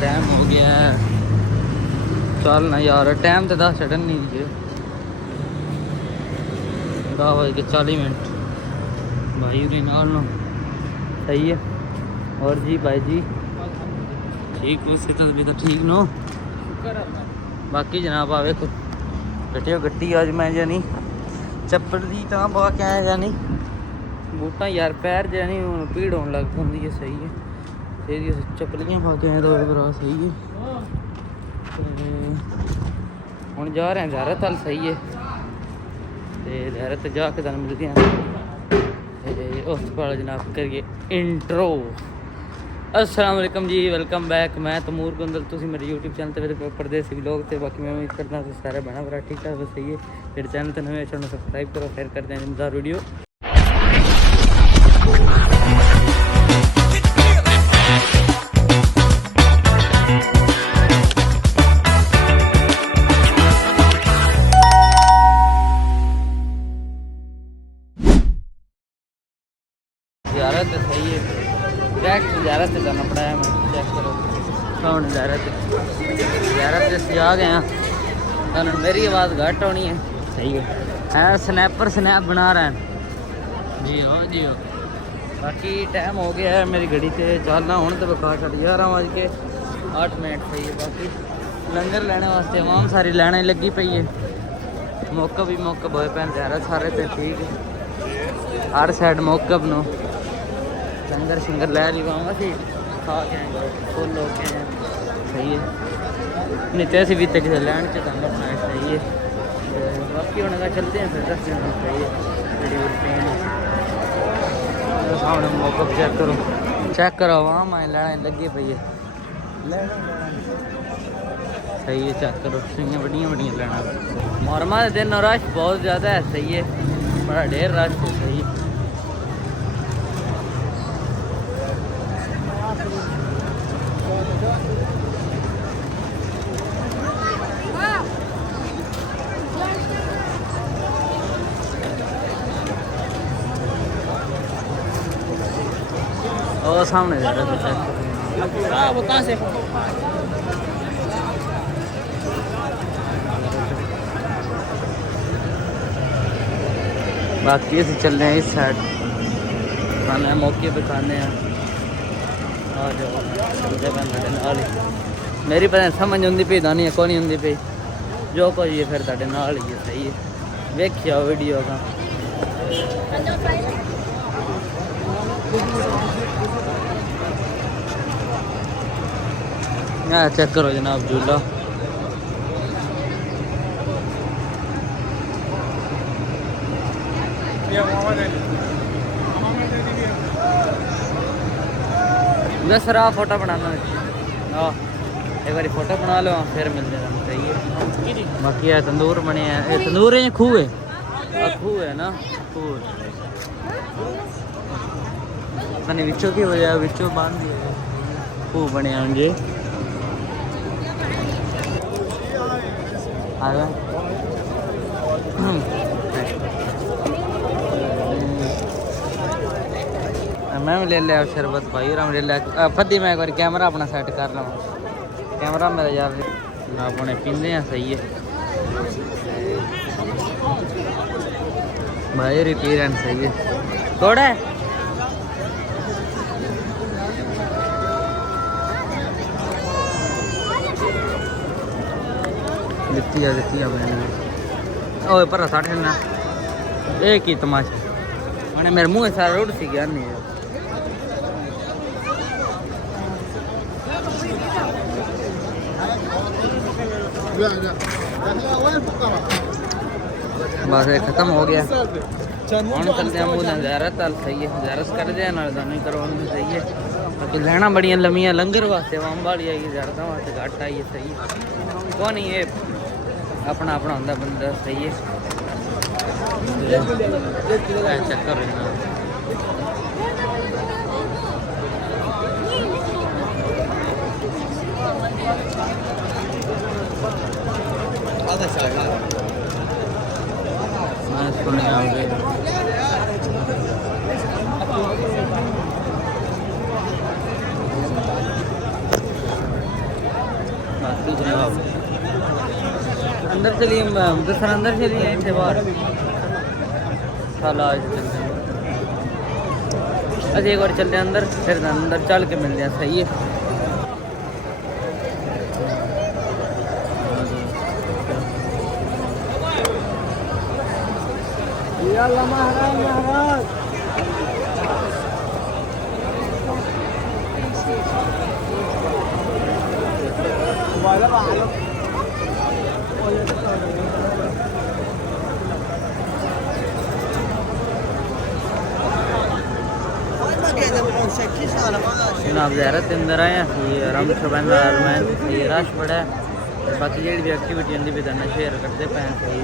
Time हो गया है। चल ना यार, टाइम तो 10 सेकंड नहीं दिए, 10:40 भाई उरी नाल नो सही है। और जी भाई जी ठीक हो, सेहत भी तो ठीक नो। बाकी जनाब आ वेखो कटियो गड्डी अज मैं जानी चप्पल दी तां पा के आया जानी बूटा यार पैर जानी भीड़ होने लग पौंदी है। सही है फिर चप्पलियां पा के आए तो भरा सही है। हुण जा रहे हैं ज़्यारत हल सही है तो ज़्यारत जाके तुहानूं मिलते हैं उस पर जनाब करिए इंट्रो। अस्सलाम वालेकुम जी, वेलकम बैक। मैं तमूर गुंदल, तुम मेरे यूट्यूब चैनल पर परदेसी व्लॉग थे। बाकी मैं उम्मीद करता हूँ सारे बना बड़ा ठीक ठाक बस सही है। मेरे चैनल तो नवे चैनल सब्सक्राइब करो, शेयर करते हैं मज़ेदार वीडियो। ज़्यारत सही है, डायरेक्ट ज़्यारत से जाना पड़ा है। मैं चेक करो कौन ज़्यारत से आ गए हैं। मेरी आवाज़ घट होनी है सही है। स्नैपर स्नैप बना रहे हैं जी हो जी हो। बाकी टाइम हो गया है मेरी घड़ी से चलना हूँ तो बखा चल 11:08 सही है। बाकी लंगर लेने वास्ते आवाम सारी लैने लगी पई है। मौका भी मौका बोए पैन ज़्यादा सारे तो ठीक है। हर साइड मौका बनो लंगर शंगर लै रही वहाँ से खा के आए फुल हो के हैं सही है। नहीं तो ऐसे भी तक लैंड से काम अपना सही है। बाकी होने का चलते हैं फिर 10 दिन सही है। सामने मौका चेक करो वहाँ मैं लैने लगी पई है सही है। चेक करो सुइयाँ बड़िया बड़िया लैना मुहर्रमा के दिन रश बहुत ज़्यादा है सही है, बड़ा ढेर रश है सही है। और सामने वो कहाँ से बाकी से चल रहे हैं इस साइड खाना है मौके पे खाने हैं। आ जाओ मेरी पता समझ आती पी दानी है कौन होंगी पी जो कुछ ये फिर तेरे नाल ही है सही है। वेखिया वीडियो का चेक करो जनाब झूला बस रहा फोटो बनाना हाँ एक बार फोटो बना लो फिर मिलते हैं सही है। बाकी है तंदूर बने हैं तंदूर है खूह है खूह है ना खूह मैंने विचों की वजह विचों बांध दिया खूह बने हैं मुझे मैं ले लिया शरबत भाई और ले लिया फद्दी। मैं एक बार कैमरा अपना सेट कर लवा कैमरा मेरा यार अपने पींदे हैं सही है भाई रिपीर एंड सही है थोड़ा है। दिखती है मैंने ओए पर साढ़े ना एक ही तमाशा मैंने मेरे मुँह सारा रोड सी गया नहीं है। बस खत्म हो गया हम चलते हैं ज़्यारत सही है। ज़्यारत कर दे नानी करवाने सही है। बाकी लैना बड़िया लम्मियाँ लंगर वास्ते आम वाली आई ज़्यारत वास्ते घट आई है सही है। कौन नहीं ये अपना अपना होंगे बंदा सही है। चक्कर लड्डू जनाब। अंदर चलिए सर, अंदर चलिए यहीं से बाहर साला चलते हैं। अच्छा एक बार चलते हैं अंदर, फिर अंदर चल के मिलते हैं। सही है। महाराज जनाब ज़्यारत के अंदर आए हैं। ये रम शबैन ये रश बड़ा है। बाकी जी भी एक्टिविटी होंगी भी तुम शेयर करते पे हैं। सही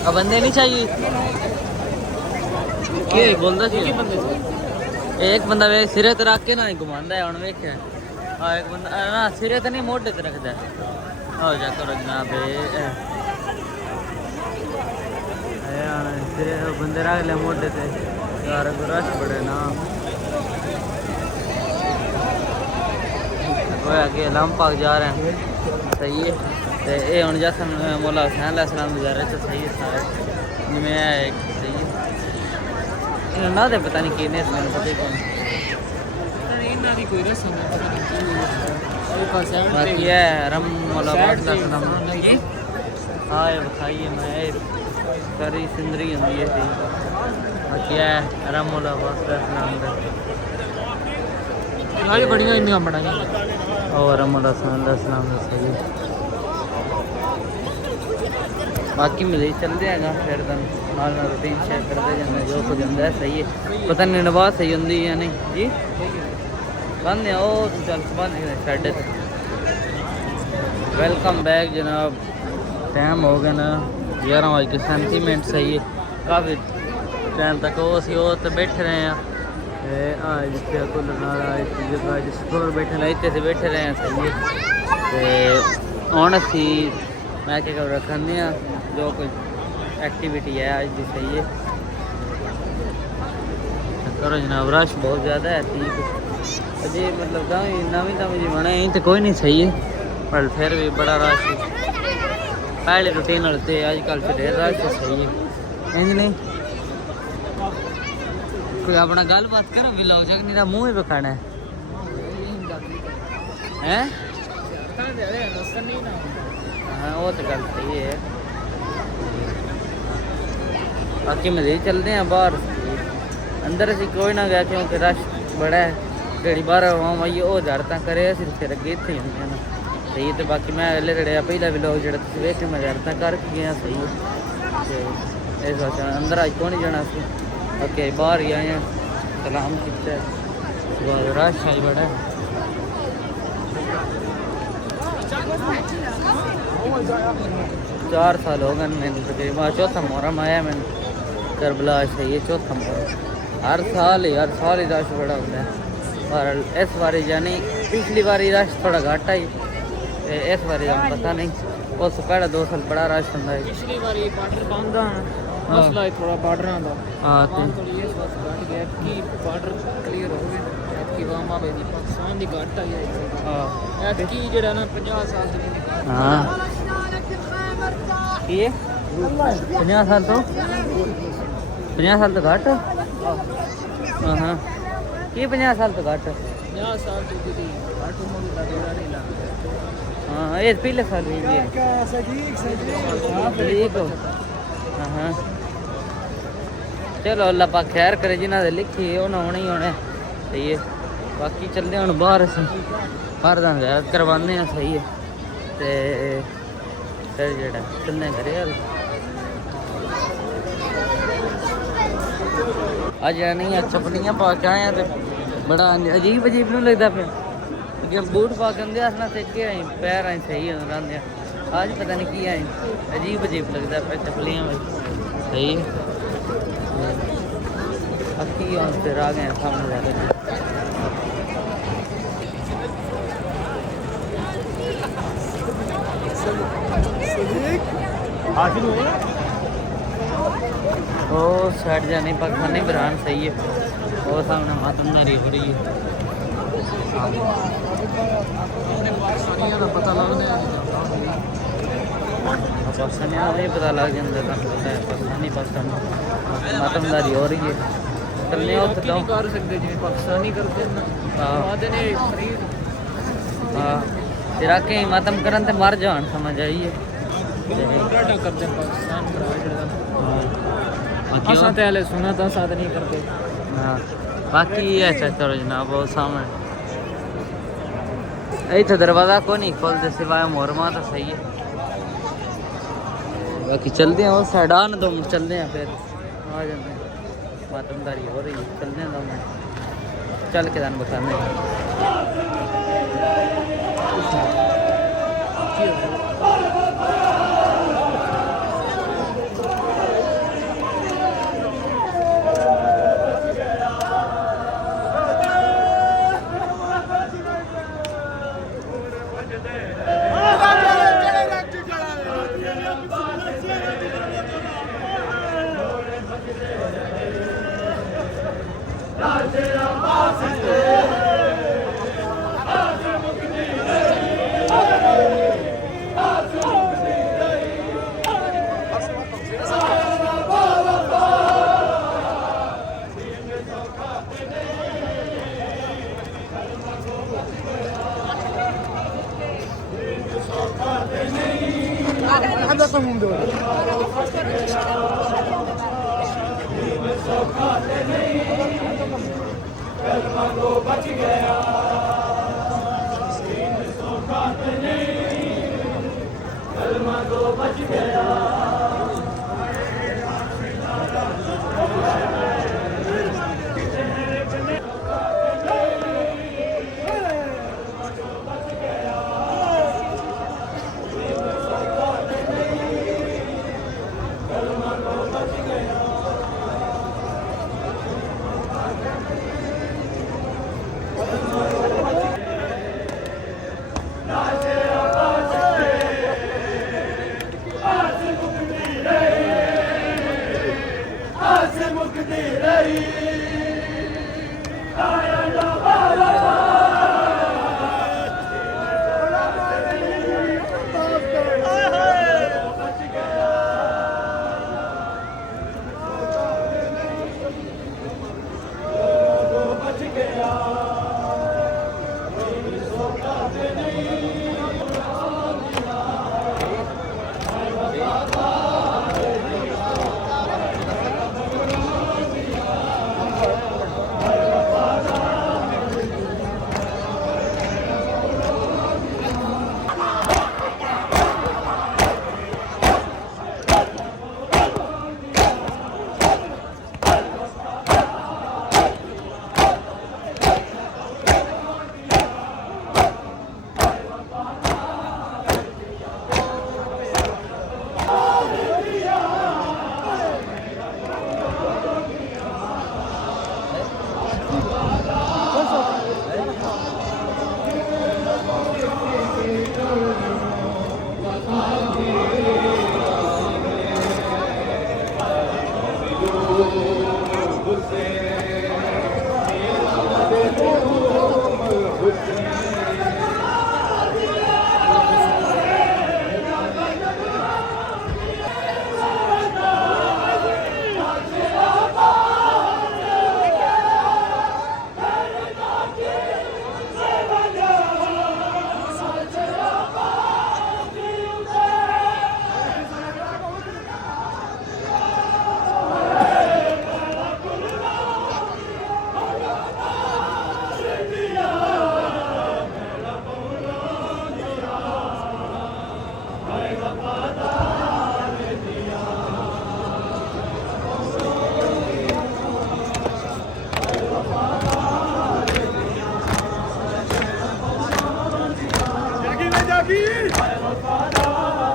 अब बंदे नहीं चाहिए। बोलता एक बंदा वे सिरे ते रख के ना घुमांदा है। हुण वेख्या हां एक बंदा ना सिरे ते नहीं मोढे ते रखदा है। आओ जा करो जनाब सिरे बंदे रख ले मोढे ते यार रश बड़े ना। वो आगे लम पाक जा रहे हैं। सही है। तो ये हम जैसा मौला हुसैन अलैहिस्सलाम गुजारे तो सही है सारे जिमें एक सही है ना दे पता नहीं किने इसमें पता ही कौन बाकी है रम मौला अलैहिस्सलाम। हाँ ये बताइए मैं सारी सिंदरी होंगी है सही। बाकी है रम मौला अलैहिस्सलाम बढ़िया इंदियां बनाई और रम मौला अलैहिस्सलाम सही है। बाकी मिले चलते हैं फिर नाल रूटीन शेयर करते जाते जो कुछ होंगे सही है। पता नहीं नवाज सही होंगी या नहीं जी बंद है वो चल बंद साढ़े तक। वेलकम बैक जनाब। टाइम हो गया ना 11:37 सही है। काफ़ी टाइम तक वो तो बैठे रहे हैं जिसके कूलर बैठे इतने से बैठे रहे हैं सही है। हूँ असी मैं क्या रखने जो कोई एक्टिविटी है आज की सही है। करो जनाब रश बहुत ज़्यादा है ठीक है जी मतलब नवी जी बना यहीं तो कोई नहीं सही है पर फिर भी बड़ा रश है। पहले रूटीन होते अजकल से ढेर रश सही है इंज नहीं कोई अपना गल बात करो विलाओ जग नहीं मुँह ही बखाना है हाँ वो तो गल सही है। बाकी मज़ीद चलते हैं बाहर अंदर असी कोई ना गया क्योंकि रश बड़ा है जी बाहर आवाम आई वो ज़्यारत करे सिर्फ फिर अगे इतने होंगे ना सही है। तो बाकी मैं अगले जो पहला विलोग जो वेखे मैं ज़्यारत करके गया सही है। इस वास्ते अंदर अज को नहीं जाना सी बाकी बाहर ही आए हैं सलाम किया रश अज बड़ा है। 4 साल हो गए मैंने तकरीबन चौथा मुहर्रम आया मैंने करबला सही है चौथा मुहर्रम हर साल ही रश बड़ा होता है। और इस बारी यानी पिछली बारी रश थोड़ा घट आई इस बारी पता नहीं उस पहले 2 साल बड़ा रश होता है। पिछली बारी बॉर्डर बंद मसला है थोड़ा बॉर्डर का हाँ तो ये घट गया कि बॉर्डर क्लियर हो गए कि वामा बेदी पाकिस्तान की घट आई है कि जेड़ा ना 50 साल हाँ ये 50 साल तो 50 साल तो घट हाँ ये 50 साल तो घट 50 साल तो दीदी घट उम्र का जोड़ा नहीं लगा हाँ ये पिछले साल भी है हाँ चलो अल्लाह पाक खैर करे जिन्होंने लिखी उन्हें होना ही होना सही है। बाकी चलते हम बाहर बाहर ज़्यारत करवाने सही है तो फिर जो चलने करे यार अज नहीं चपलियाँ पा के आए तो बड़ा अजीब नहीं लगता पे बूट पा के आंदे अस ना अगे पैर अं सही रहा आज पता नहीं क्या है, अजीब अजीब लगता है चपलियाँ भाई। सही है। अक्की और फिर आ गए हैं सामने ज़्यादा। ओ साइड जाने पाकिस्तानी बरान सही है। वो सामने मातमदारी हो रही है। पाकिस्तानियों का पता लगने पाकिस्तानी में पता लग जाता है, पाकिस्तानी मातमदारी हो रही है। चलने बाकी नहीं कर सकते जिन्हें पाकिस्तानी करते हैं ना। आते ने खरीद हाँ तेरा कहीं मातम करन ते मर जान समझ आइए। डाटा करते हैं पाकिस्तान करा देता। बाकी असां ते हले सुना था साथ नहीं करते। हाँ बाकी ये चेक करो जनाब वो सामने इतना दरवाज़ा को नहीं खोलते सिवाय मोरमा तो सही है। बाकी चलते हैं उस साइड आने 2 मिनट चलते हैं फिर आ जाते हैं। मातमदारी हो रही है चलते हैं 2 मिनट चल के दान बताने। Aqui!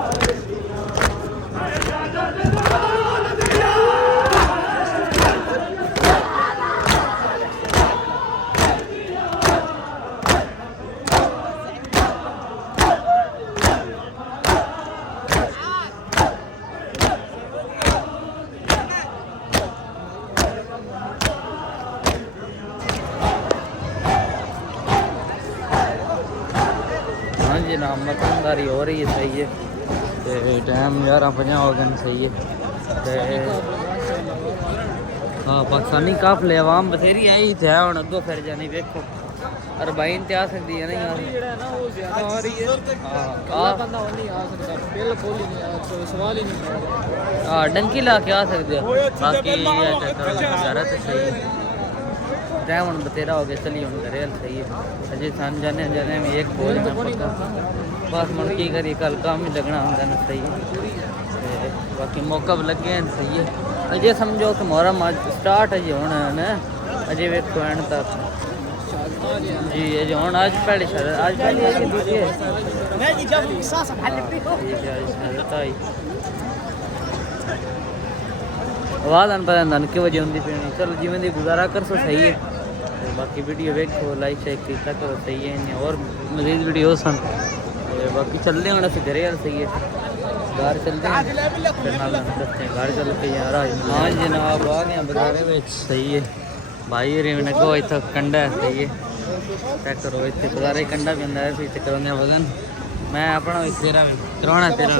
हाँ जनाब मतनदारी हो रही है सही है तो टाइम 11:50 हो गए सही है ते हाँ पाकिस्तानी काफले आवाम बथेरी आई थे हुण अगों फिर जानी वेखो अरबाइन ते आ सकती है नहीं यार ਜਿਹੜਾ ਨਾ ਉਹ ਜ਼ਿਆਦਾ ਆ ਰਹੀ ਹੈ हाँ ਕੱਲਾ ਬੰਦਾ ਉਹ नहीं आ सकता बिल्कुल ही नहीं आ सकता सवाल ही नहीं आ हाँ डंकी ला के आ सकते हो बाकी ये गुजारा तो सही है टाइम हुण बतेरा हो गया चलिए हुण घरे सही है अजय सन जाने में एक हो जाना पक्का बस मन की करिए कल काम ही लगना होंगे ना सही है ते बाकी मौका भी लगे हैं सही है अजय समझो कि मुहर्रम आज स्टार्ट अजय होना है ना अजय वेखो एंड तक जी अजय हुण आज पहली शरत आज पहली है कि दूसरी है नहीं जब सासा हल्ले ठीक है आज शरत आई आवाज़ आन पता नहीं कि वजह होंगी पीनी चलो जिमें दी गुजारा कर सो सही है तो बाकी वीडियो देखो लाइक शेयर किया करो सही है और मजीद वीडियो सन तो बाकी चलते हैं असं घरे यार सही है घर चलते हैं फिर नाल दसते हैं घर चल के यार हाँ जनाब आ गए बाजारे में सही है भाई रेवने को इतना कंडा है सही है चेक करो इतने बाजारे कंडा भी अंदर है इतने करने वजन मैं अपना तेरा कराना तेरा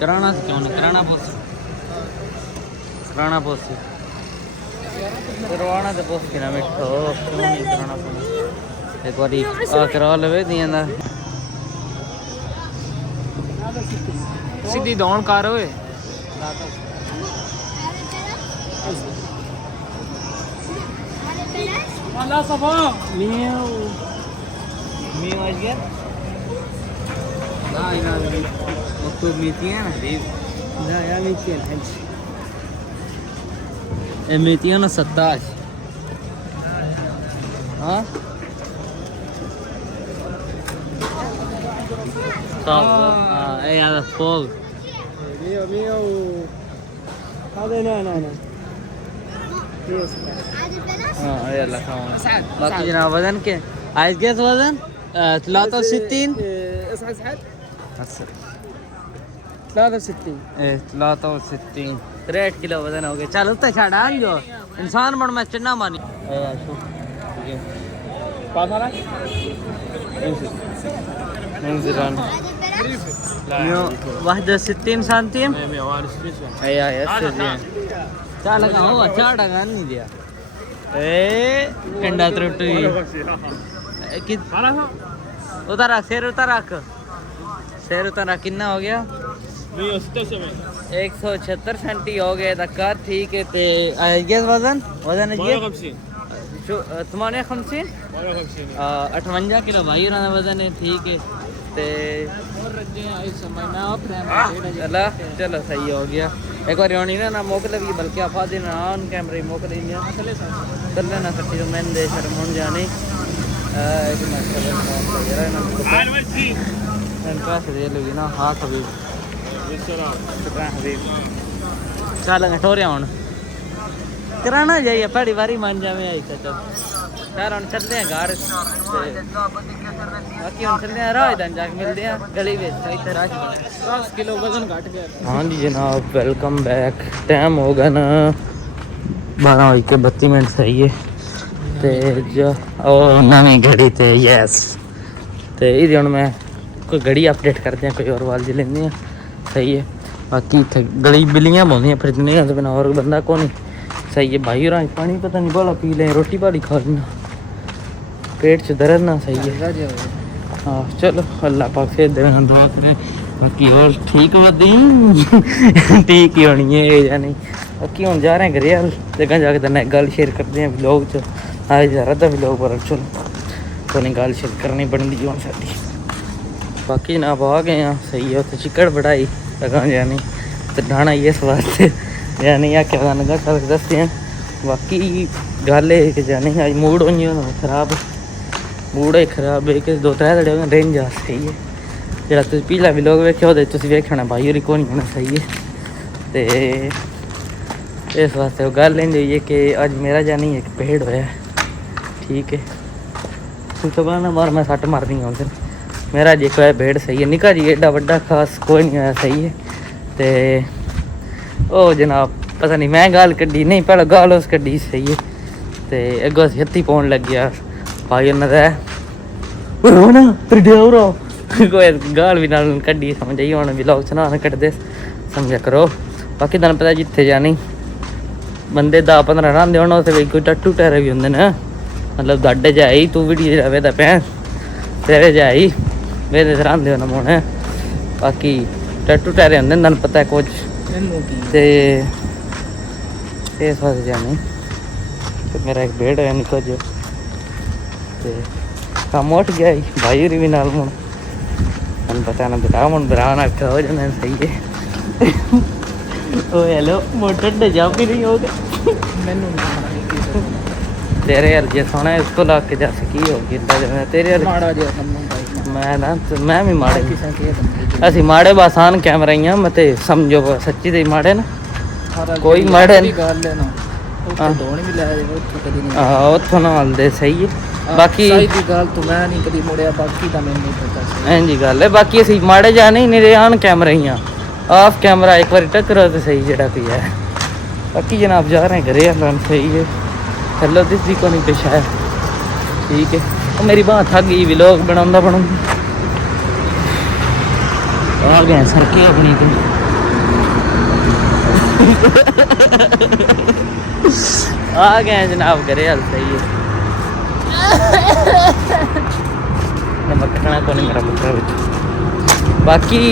कराना क्यों नहीं कराना पोस कराना पोसी करवाना तो पोस ना मिठो क्यों नहीं कराना पौना एक बारी आ करा लवे दियां ना सीधी दौड़ कर ओए वाला सफा मियाँ मियाँ आज क्या ना इना मकतूब मीती है ना لا يا ميتين حج ميتين 16 ها صعب اي هذا فوق 100 هذا لا اه يلا تمام باقي جناب وزن के عايز قياس وزن 63 اسعد اسعد هسه 63 ايه 63 3 किलो वजन हो गया चल उतना छाड़ आन जो इंसान बन मैं चिन्ना मानी पामारा ننزل عن 61 سنتيم 120 اي اي زين चल हो अच्छा ढंगा नहीं दिया ए कंडा त्रुटू कि उधर रख शेर उतर कितना हो गया 176 सेंटी हो गए तक ठीक है ते ये वजन ये 58 58 किलो भाई ना वजन है ठीक है ते चला चलो सही हो गया एक बार होनी ना मोकल भी बल्कि आफा दिन ऑन कैमरे मोकल कर लेना सकती हो मैंने दे शर्म होने जाने एक पैसे दे लोगी ना हाँ हबीब हबीब चल ठोरिया हूँ कराना जाइए पहली बारी मान जावे आई तो चल हम चलते हैं घर बाकी हम चलते हैं राजधान जाके मिलते हैं गली में 10 किलो वजन घट गया हाँ जी जनाब वेलकम बैक टाइम हो गया ना 12:32 सही है ते जो नवी घड़ी ते यस ते ये हम मैं कोई घड़ी अपडेट करते हैं कोई और वाल जी लेंगे सही है बाकी इतने गली बिल्लियाँ बोलती फिर नहीं तो बिना और बंदा कौन सही है भाई और पानी पता नहीं बोला पी लें रोटी पानी खा लेना पेट च दर्द ना सही है हाँ चलो अल्लाह पाक से दुआ करें बाकी और ठीक होती ठीक ही होनी है या नहीं बाकी हम जा रहे हैं घरे जगह जाके तो गल शेयर करते हैं व्लॉग च आज जा रहा था व्लॉग पर चलो तो नहीं गल शेयर करनी बनती हूँ साड़ी बाकी जनाब आ गए हैं सही है उत्थे चिकड़ बढ़ाई जगह जानी तो डाना इस वास्ते या नहीं आके लगा कल दसते हैं बाकी गल है जानी अज मूड हो खराब मूड ही खराब है कि 2-3 दिन रेंज जा सही है जो पिछला व्लॉग वेख्या वो वेखना भाई होरी कौन होना सही है तो इस वास्ते गल इंज हुई है कि अज मेरा जानी एक पेड़ होया ठीक है तो बना मार मैं सट मारनी उस दिन मेरा जी एक भेड़ सही है निका जी एडा वड्डा खास कोई नहीं होया सही है तो ओ जनाब पता नहीं मैं गाल कड्डी नहीं पहले गाल उस कड्डी सही है तो अगों हत्थी पौन लग गया भाई उन्होंने ना ਕੋਈ ਗਾਲ ਵੀ ਨਾਲ ਕੱਢੀ ਸਮਝ ਆਈ ਹੁਣ ਵਲੌਗ ਚ ਨਾ ਕੱਢਦੇ ਸਮਝਿਆ ਕਰੋ। ਬਾਕੀ ਤੁਹਾਨੂੰ ਪਤਾ ਜਿੱਥੇ ਜਾਣੀ ਬੰਦੇ 10-15 ਰਹਿੰਦੇ ਹੁਣ ਉੱਥੇ ਵੀ ਕੋਈ ਟੱਟੂ ਟੈਰੇ ਵੀ ਹੁੰਦੇ ਨੇ ਮਤਲਬ ਤੁਹਾਡੇ ਜਾਈ ਤੂੰ ਵੀਡੀਓ ਜਾਵੇ ਤਾਂ ਭੈਣ ਤੇਰੇ ਜਾਈ ਮੇਰੇ ਤੇ ਰਹਿੰਦੇ ਹੋ ਹੁਣ ਬਾਕੀ ਟੱਟੂ ਟੈਰੇ ਹੁੰਦੇ ਤੁਹਾਨੂੰ ਪਤਾ ਕੁਝ ਤੇ ਇਸ ਵਾਸਤੇ ਜਾਣੀ ਤੇ ਮੇਰਾ ਇੱਕ ਬੇੜ ਹੋਇਆ ਨਿੱਕਾ ਜਿਹਾ ਤੇ ਕੰਮ ਉੱਠ ਗਿਆ ਜੀ ਭਾਈ ਹੋਰੀ ਵੀ ਨਾਲ ਹੁਣ ਤੁਹਾਨੂੰ ਪਤਾ ਨਾ ਬਰਾ ਹੁਣ ਬਰਾ ਨਾ ਹੋ ਜਾਣਾ ਸਹੀ ਹੈ। ਓ ਹੈਲੋ ਮੋਟਰ ਦੇ ਜਾ ਵੀ ਨਹੀਂ ਹੋ ਗਏ ਮੈਨੂੰ ਤੇਰੇ ਯਾਰ ਜੇ ਸੋਹਣਾ ਇਸ ਤੋਂ ਲਾ ਕੇ ਜਾ ਸਕੀ ਹੋ ਕਿੱਦਾਂ ਜਿਵੇਂ ਤੇਰੇ ਯਾਰ ਮਾੜਾ ਜਿਹਾ ਕੰਮ ਹੁੰਦਾ ਮੈਂ ਨਾ ਮੈਂ ਵੀ ਮਾੜੇ ਕਿਸੇ ਕੇ ਅਸੀਂ ਮਾੜੇ ਬਾਸਾਨ ਕੈਮਰਾ ਹੀ ਆ ਮੈਂ ਤੇ ਸਮਝੋ ਸੱਚੀ ਤੇ ਮਾੜੇ ਨਾ ਕੋਈ ਮਾੜੇ ਨਹੀਂ ਗੱਲ ਹੈ ਨਾ ਉਹ ਦੋਣ ਵੀ ਲੈ ਜਾਵੇ ਉੱਥੇ ਕਦੀ ਨਹੀਂ ਉੱਥੋਂ ਨਾਲ ਦੇ ਸਹੀ ਹੈ ਬਾਕੀ ਸਹੀ ਦੀ ਗੱਲ ਤੂੰ ਮੈਂ ਨਹੀਂ ਕਦੀ ਮੁੜਿਆ ਬਾਕੀ ਤਾਂ ਮੈਨੂੰ ਨਹੀਂ ਪਤਾ ਇੰਝ ਗੱਲ ਹੈ ਬਾਕੀ ਅਸੀਂ ਮਾੜੇ ਜਾ ਨਹੀਂ ਨਿਰੇ ਆਨ ਕੈਮਰਾ ਹੀ ਆ ਆਫ ਕੈਮਰਾ ਇੱਕ ਵਾਰੀ ਟੱਕਰਾ ਤੇ ਸਹੀ ਜਿਹੜਾ ਵੀ ਹੈ ਬਾਕੀ ਜਨਾਬ ਜਾ ਰਹੇ ਘਰੇ ਆਂ ਸਹੀ ਹੈ हेलो दिस भी को नहीं पेश आया ठीक है और मेरी बात थक गई व्लॉग बनाऊंगा आ गए सर के अपनी के आ गए जनाब करे हाल सही है बकना को नहीं मेरा पुत्र बाकी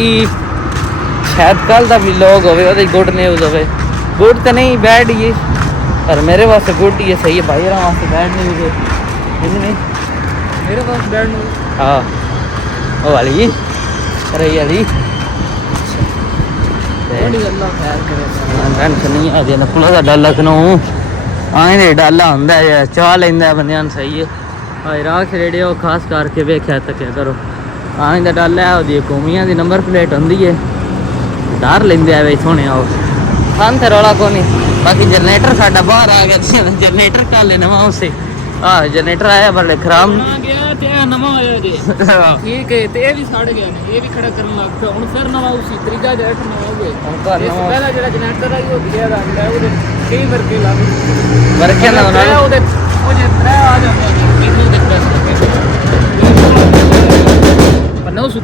शायद कल का व्लॉग हो गुड न्यूज़ हो गुड तो नहीं बैड ही पर मेरे वास्ते गुड ही है सही है भाई यार वास्ते बैड नहीं हुए नहीं मेरे पास बैड नहीं हाँ वो वाली रही वाली अल्लाह खैर करे टेंशन नहीं आ जाए नकुला का डल लखनऊ आए ने डाला होंगे चाह लेंदा बंदियां सही है भाई राख रेडियो खास करके वेख्या तक्या करो आए दा डल है ओदी कौमियां दी नंबर प्लेट होंदी है डर लेंदे आवे सोने आओ खान ते रौला को नहीं बाकी जनरेटर साडा बाहर आ गया जनरेटर का लेना वहां से हां जनरेटर आया बड़े खराब ना गया ते नवा आया जे ठीक है ते भी सड़ गया ने ये भी खड़ा करन लग पिया हुन फिर नवा उसी तरीका जनरेटर नवा हो गया इस पहला जेड़ा जनरेटर आई हो गया रंग है ओदे कई वर्के लग वर्के ना ना ओदे ओ जे त्रै आ जांदा कितने तक पैसे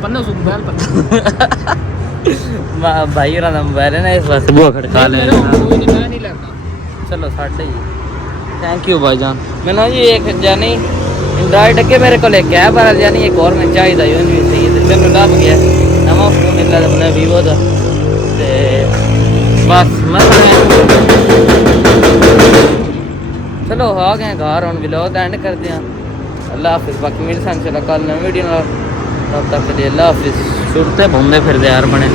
पन्ना सु मोबाइल पर भाई होरा दा मोबाइल है ना इस वास्ते बुआ खड़का ले मैं नहीं लेता चलो साढ़े ही थैंक यू भाईजान मैंने जी एक जानी एंड्रॉइड अगे मेरे को कैब वाला जानी एक और मैं चाहिए यून भी सही है तेन लभ गया नवा फोन मिला अपना वीवो का बस मैं चलो आ गए घर हम व्लॉग एंड करते हैं अल्लाह हाफिज़ बाकी मिलते हैं चलो कल नई वीडियो तब तक के लिए अल्लाह हाफिज़ छुट्टे घूमते फिरते यार बने।